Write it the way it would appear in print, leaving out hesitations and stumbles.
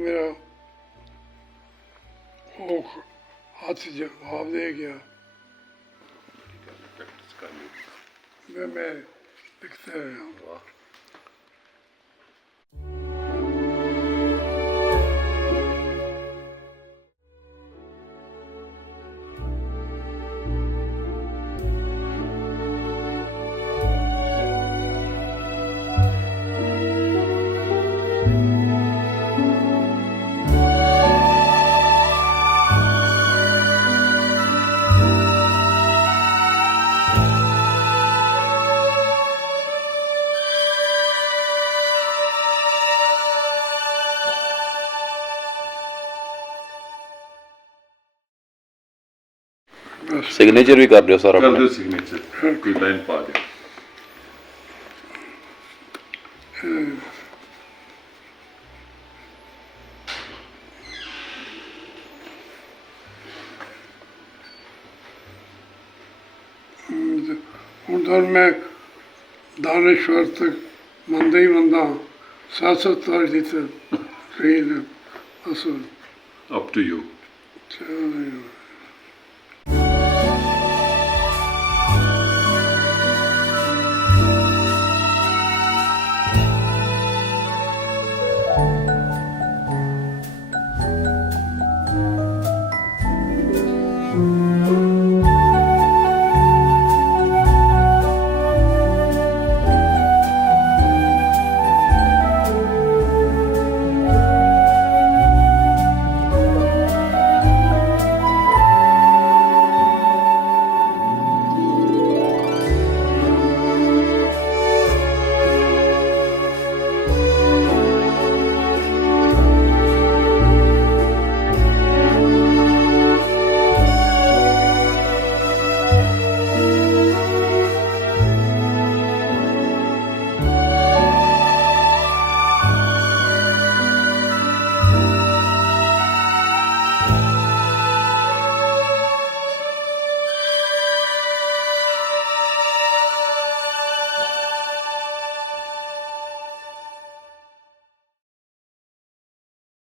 ਮੇਰਾ ਉਹ ਹੱਥ ਜਵਾਬ ਦੇ ਗਿਆ ਮੈਂ ਲਿਖਦਾ ਰਿਹਾ। ਸਿਗਨੇਚਰ ਵੀ ਕਰ ਦਿਓ ਸਰ ਕਰ ਆਪਣਾ। ਦਿਓ ਸਿਗਨੇਚਰ, ਕੋਈ ਲਾਈਨ ਪਾ ਦਿਓ। ਹੁਣ ਤਾਂ ਮੈਂ ਦਾਨੇਸ਼ਵਰ ਤੱਕ ਮੰਨਦਾ ਹੀ ਮੰਨਦਾ, 7 ਤਾਰੀਖ ਤੱਕ ਸ਼ਹੀਦ ਅਸਲ ਅਪ ਟੂ ਯੂ। ਚਲੋ